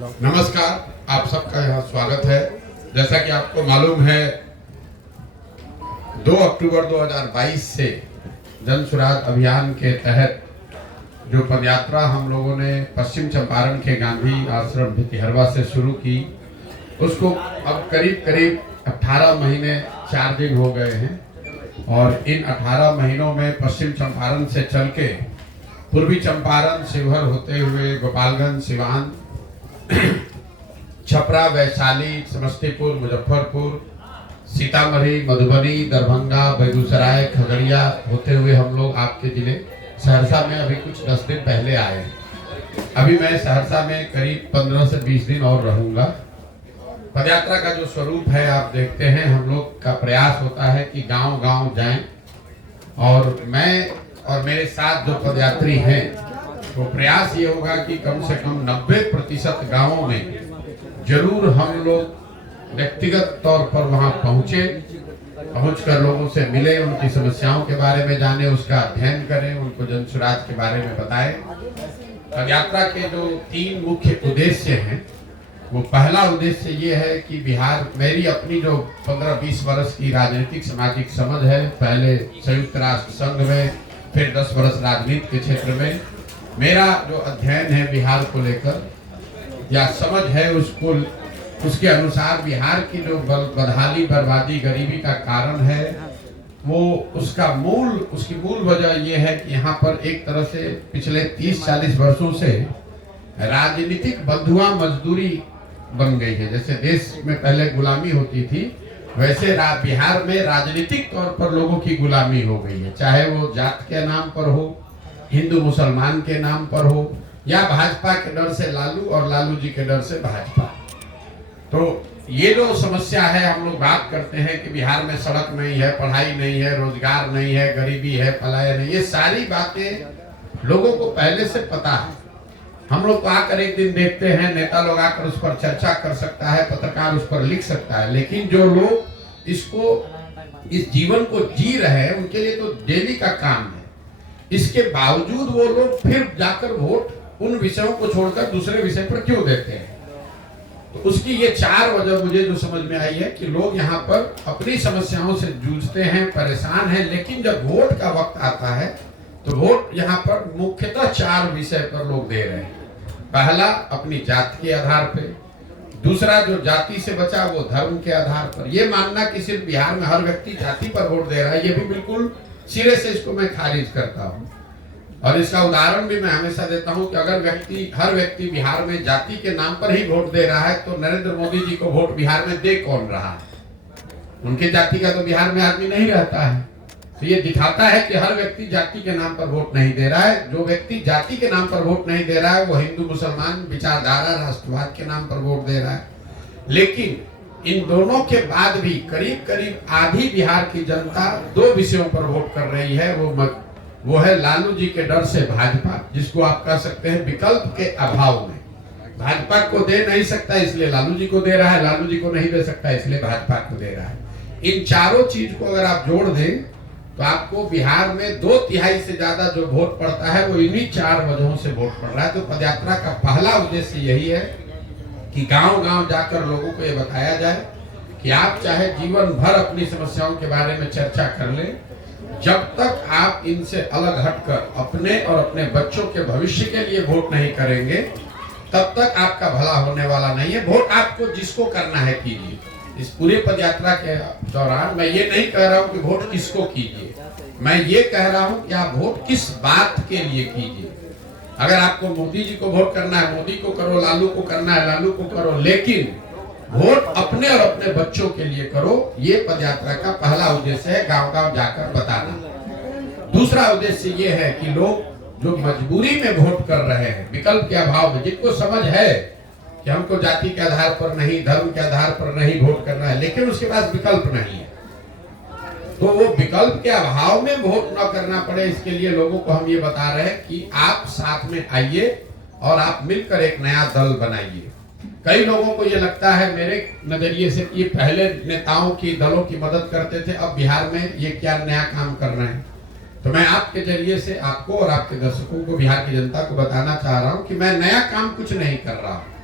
नमस्कार, आप सबका यहाँ स्वागत है। जैसा कि आपको मालूम है, 2 अक्टूबर 2022 से जन सुराज अभियान के तहत जो पदयात्रा हम लोगों ने पश्चिम चंपारण के गांधी आश्रम भितिहरवा से शुरू की, उसको अब करीब करीब 18 महीने 4 दिन हो गए हैं। और इन 18 महीनों में पश्चिम चंपारण से चल के पूर्वी चंपारण, शिवहर होते हुए गोपालगंज, सिवान, छपरा, वैशाली, समस्तीपुर, मुजफ्फरपुर, सीतामढ़ी, मधुबनी, दरभंगा, बेगूसराय, खगड़िया होते हुए हम लोग आपके जिले सहरसा में अभी कुछ 10 दिन पहले आए हैं। अभी मैं सहरसा में करीब 15 से 20 दिन और रहूंगा। पदयात्रा का जो स्वरूप है आप देखते हैं, हम लोग का प्रयास होता है कि गांव-गांव जाएं और मैं और मेरे साथ जो पदयात्री हैं, तो प्रयास ये होगा कि कम से कम 90% गांवों में जरूर हम लोग व्यक्तिगत तौर पर वहां पहुंचकर लोगों से मिले, उनकी समस्याओं के बारे में जाने, उसका अध्ययन करें, उनको जन सुराज के बारे में बताएं। पदयात्रा के जो 3 मुख्य उद्देश्य हैं, वो पहला उद्देश्य ये है कि बिहार, मेरी अपनी जो 15-20 वर्ष की राजनीतिक सामाजिक समझ है, पहले संयुक्त राष्ट्र संघ में, फिर 10 वर्ष राजनीति के क्षेत्र में, मेरा जो अध्ययन है बिहार को लेकर या समझ है, उसके अनुसार बिहार की जो बदहाली, बर्बादी, गरीबी का कारण है, वो उसकी मूल वजह ये है कि यहाँ पर एक तरह से पिछले 30-40 वर्षों से राजनीतिक बंधुआ मजदूरी बन गई है। जैसे देश में पहले गुलामी होती थी, वैसे बिहार में राजनीतिक तौर पर लोगों की गुलामी हो गई है, चाहे वो जात के नाम पर हो, हिंदू मुसलमान के नाम पर हो, या भाजपा के डर से लालू और लालू जी के डर से भाजपा। तो ये जो समस्या है, हम लोग बात करते हैं कि बिहार में सड़क नहीं है, पढ़ाई नहीं है, रोजगार नहीं है, गरीबी है, पलायन नहीं, ये सारी बातें लोगों को पहले से पता है। हम लोग आकर एक दिन देखते हैं, नेता लोग आकर उस पर चर्चा कर सकता है, पत्रकार उस पर लिख सकता है, लेकिन जो लोग इस जीवन को जी रहे हैं, उनके लिए तो डेली का काम है। इसके बावजूद वो लोग फिर जाकर वोट उन विषयों को छोड़कर दूसरे विषय पर क्यों देते हैं? तो उसकी ये 4 वजह मुझे जो समझ में आई है कि लोग यहाँ पर अपनी समस्याओं से जूझते हैं, परेशान हैं, लेकिन जब वोट का वक्त आता है तो वोट यहाँ पर मुख्यतः 4 विषय पर लोग दे रहे हैं। पहला, अपनी जाति के आधार पे। दूसरा, जो जाति से बचा वो धर्म के आधार पर। ये मानना कि सिर्फ बिहार में हर व्यक्ति जाति पर वोट दे रहा है, ये भी बिल्कुल सिरे से इसको मैं खारिज करता हूँ। और इसका उदाहरण भी मैं हमेशा देता हूँ कि अगर हर व्यक्ति बिहार में जाति के नाम पर ही वोट दे रहा है, तो नरेंद्र मोदी जी को वोट बिहार में दे कौन रहा है? उनके जाति का तो बिहार में आदमी नहीं रहता है। तो ये दिखाता है कि हर व्यक्ति जाति के नाम पर वोट नहीं दे रहा है। जो व्यक्ति जाति के नाम पर वोट नहीं दे रहा है, वो हिंदू मुसलमान विचारधारा, राष्ट्रवाद के नाम पर वोट दे रहा है। लेकिन इन दोनों के बाद भी करीब करीब आधी बिहार की जनता 2 विषयों पर वोट कर रही है। वो है लालू जी के डर से भाजपा, जिसको आप कह सकते हैं विकल्प के अभाव में। भाजपा को दे नहीं सकता इसलिए लालू जी को दे रहा है, लालू जी को नहीं दे सकता इसलिए भाजपा को दे रहा है। इन चारों चीज को अगर आप जोड़ दें तो आपको बिहार में 2/3 से ज्यादा जो वोट पड़ता है, वो इन्हीं 4 वजहों से वोट पड़ रहा है। तो पदयात्रा का पहला उद्देश्य यही है कि गांव-गांव जाकर लोगों को ये बताया जाए कि आप चाहे जीवन भर अपनी समस्याओं के बारे में चर्चा कर लें, जब तक आप इनसे अलग हटकर अपने और अपने बच्चों के भविष्य के लिए वोट नहीं करेंगे, तब तक आपका भला होने वाला नहीं है। वोट आपको जिसको करना है कीजिए। इस पूरे पदयात्रा के दौरान मैं ये नहीं कह रहा हूँ कि वोट किसको कीजिए, मैं ये कह रहा हूँ कि आप वोट किस बात के लिए कीजिए। अगर आपको मोदी जी को वोट करना है, मोदी को करो, लालू को करना है, लालू को करो, लेकिन वोट अपने और अपने बच्चों के लिए करो। ये पदयात्रा का पहला उद्देश्य है, गांव-गांव जाकर बताना। दूसरा उद्देश्य ये है कि लोग जो मजबूरी में वोट कर रहे हैं, विकल्प के अभाव में, जिनको समझ है कि हमको जाति के आधार पर नहीं, धर्म के आधार पर नहीं वोट करना है, लेकिन उसके पास विकल्प नहीं है, तो वो विकल्प के अभाव में वोट न करना पड़े, इसके लिए लोगों को हम ये बता रहे हैं कि आप साथ में आइए और आप मिलकर एक नया दल बनाइए। कई लोगों को ये लगता है मेरे नजरिए से कि पहले नेताओं की, दलों की मदद करते थे, अब बिहार में ये क्या नया काम कर रहे हैं। तो मैं आपके जरिए से आपको और आपके दर्शकों को, बिहार की जनता को बताना चाह रहा हूं कि मैं नया काम कुछ नहीं कर रहा हूं।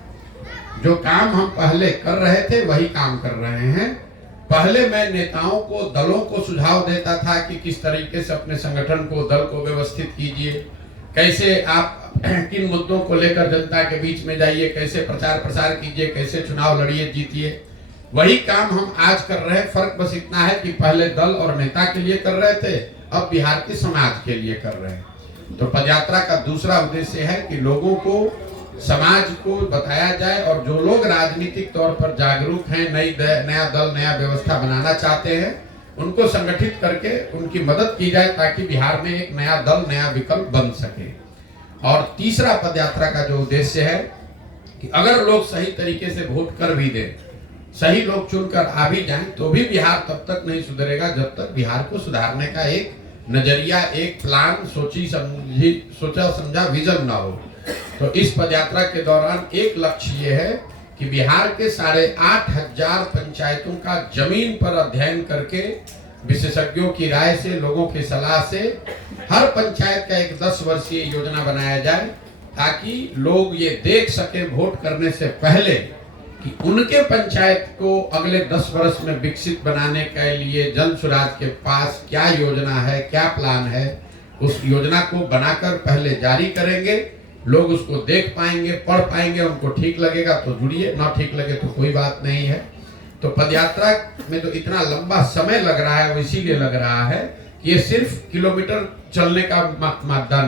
जो काम हम पहले कर रहे थे वही काम कर रहे हैं। पहले मैं नेताओं को, दलों को सुझाव देता था कि किस तरीके से अपने संगठन को, दल को व्यवस्थित कीजिए, कैसे आप किन मुद्दों को लेकर जनता के बीच में जाइए, कैसे प्रचार प्रसार कीजिए, कैसे चुनाव लड़िए, जीतिए। वही काम हम आज कर रहे हैं। फर्क बस इतना है कि पहले दल और नेता के लिए कर रहे थे, अब बिहार के समाज के लिए कर रहे हैं। तो पदयात्रा का दूसरा उद्देश्य है कि लोगों को, समाज को बताया जाए, और जो लोग राजनीतिक तौर पर जागरूक हैं, नया दल, नया व्यवस्था बनाना चाहते हैं, उनको संगठित करके उनकी मदद की जाए ताकि बिहार में एक नया दल, नया विकल्प बन सके। और तीसरा पदयात्रा का जो उद्देश्य है कि अगर लोग सही तरीके से वोट कर भी दें, सही लोग चुनकर आ भी जाएं, तो भी बिहार तब तक नहीं सुधरेगा जब तक बिहार को सुधारने का एक नजरिया, एक प्लान, सोचा समझा विजन ना हो। तो इस पदयात्रा के दौरान एक लक्ष्य ये है कि बिहार के 8,500 पंचायतों का जमीन पर अध्ययन करके, विशेषज्ञों की राय से, लोगों की सलाह से हर पंचायत का एक 10 वर्षीय योजना बनाया जाए, ताकि लोग ये देख सके वोट करने से पहले कि उनके पंचायत को अगले 10 वर्ष में विकसित बनाने के लिए जन सुराज के पास क्या योजना है, क्या प्लान है। उस योजना को बनाकर पहले जारी करेंगे, लोग उसको देख पाएंगे, पढ़ पाएंगे, उनको ठीक लगेगा तो जुड़िए, ना ठीक लगे तो कोई बात नहीं है। तो पदयात्रा में तो इतना लंबा समय लग रहा है, वो इसीलिए लग रहा है कि ये सिर्फ किलोमीटर चलने का मुद्दा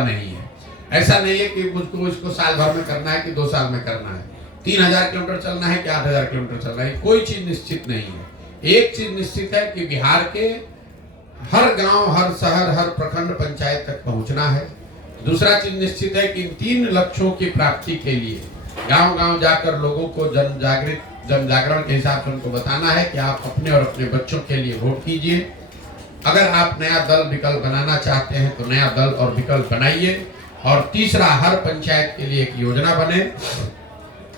नहीं है। ऐसा नहीं है कि मुझको इसको साल भर में करना है कि 2 साल में करना है, 3000 किलोमीटर चलना है कि 8000 किलोमीटर चलना है, कोई चीज निश्चित नहीं है। एक चीज निश्चित है कि बिहार के हर गांव, हर शहर, हर प्रखंड पंचायत तक पहुंचना है। दूसरा चीज निश्चित है कि इन 3 लक्ष्यों की प्राप्ति के लिए गांव गांव जाकर लोगों को जन जागरण के हिसाब से उनको बताना है कि आप अपने और अपने बच्चों के लिए वोट कीजिए। अगर आप नया दल विकल्प बनाना चाहते हैं तो नया दल और विकल्प बनाइए। और तीसरा, हर पंचायत के लिए एक योजना बने।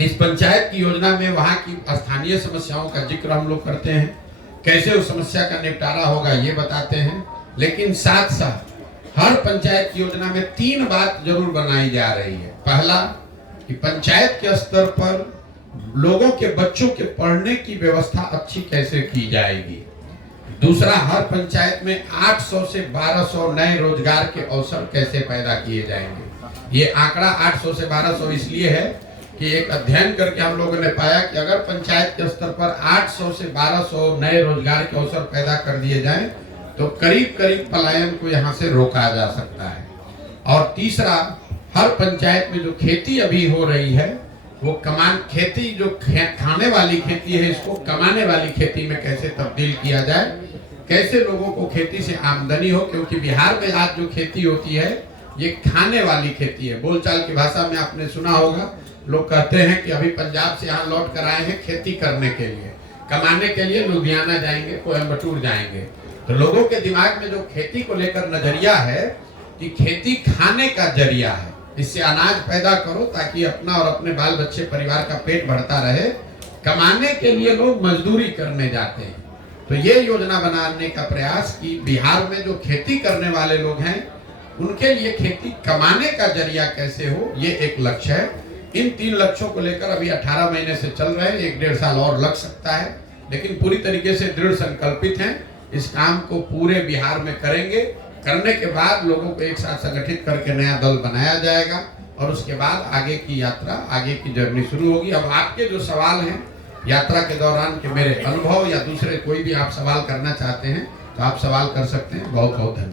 इस पंचायत की योजना में वहां की स्थानीय समस्याओं का जिक्र हम लोग करते हैं, कैसे उस समस्या का निपटारा होगा ये बताते हैं। लेकिन साथ साथ हर पंचायत की योजना में 3 बात जरूर बनाई जा रही है। पहला, कि पंचायत के स्तर पर लोगों के बच्चों के पढ़ने की व्यवस्था अच्छी कैसे की जाएगी। दूसरा, हर पंचायत में 800 से 1200 नए रोजगार के अवसर कैसे पैदा किए जाएंगे। ये आंकड़ा 800 से 1200 इसलिए है कि एक अध्ययन करके हम लोगों ने पाया कि अगर पंचायत के स्तर पर 800 से 1200 नए रोजगार के अवसर पैदा कर दिए जाएं, तो करीब करीब पलायन को यहाँ से रोका जा सकता है। और तीसरा, हर पंचायत में जो खेती अभी हो रही है, वो खेती जो खाने वाली खेती है, इसको कमाने वाली खेती में कैसे तब्दील किया जाए, कैसे लोगों को खेती से आमदनी हो। क्योंकि बिहार में आज जो खेती होती है ये खाने वाली खेती है। बोलचाल की भाषा में आपने सुना होगा, लोग कहते हैं कि अभी पंजाब से यहाँ लौट कर आए हैं खेती करने के लिए, कमाने के लिए लुधियाना जाएंगे, कोयम्बटूर जाएंगे। तो लोगों के दिमाग में जो खेती को लेकर नजरिया है कि खेती खाने का जरिया है, इससे अनाज पैदा करो ताकि अपना और अपने बाल बच्चे परिवार का पेट भरता रहे। कमाने के लिए लोग मजदूरी करने जाते हैं। तो ये योजना बनाने का प्रयास कि बिहार में जो खेती करने वाले लोग हैं उनके लिए खेती कमाने का जरिया कैसे हो, ये एक लक्ष्य है। इन 3 लक्ष्यों को लेकर अभी 18 महीने से चल रहे हैं, 1-1.5 साल और लग सकता है, लेकिन पूरी तरीके से दृढ़ संकल्पित हैं। इस काम को पूरे बिहार में करेंगे। करने के बाद लोगों को एक साथ संगठित करके नया दल बनाया जाएगा और उसके बाद आगे की यात्रा, आगे की जर्नी शुरू होगी। अब आपके जो सवाल हैं यात्रा के दौरान के मेरे अनुभव या दूसरे कोई भी आप सवाल करना चाहते हैं तो आप सवाल कर सकते हैं। बहुत बहुत धन्यवाद।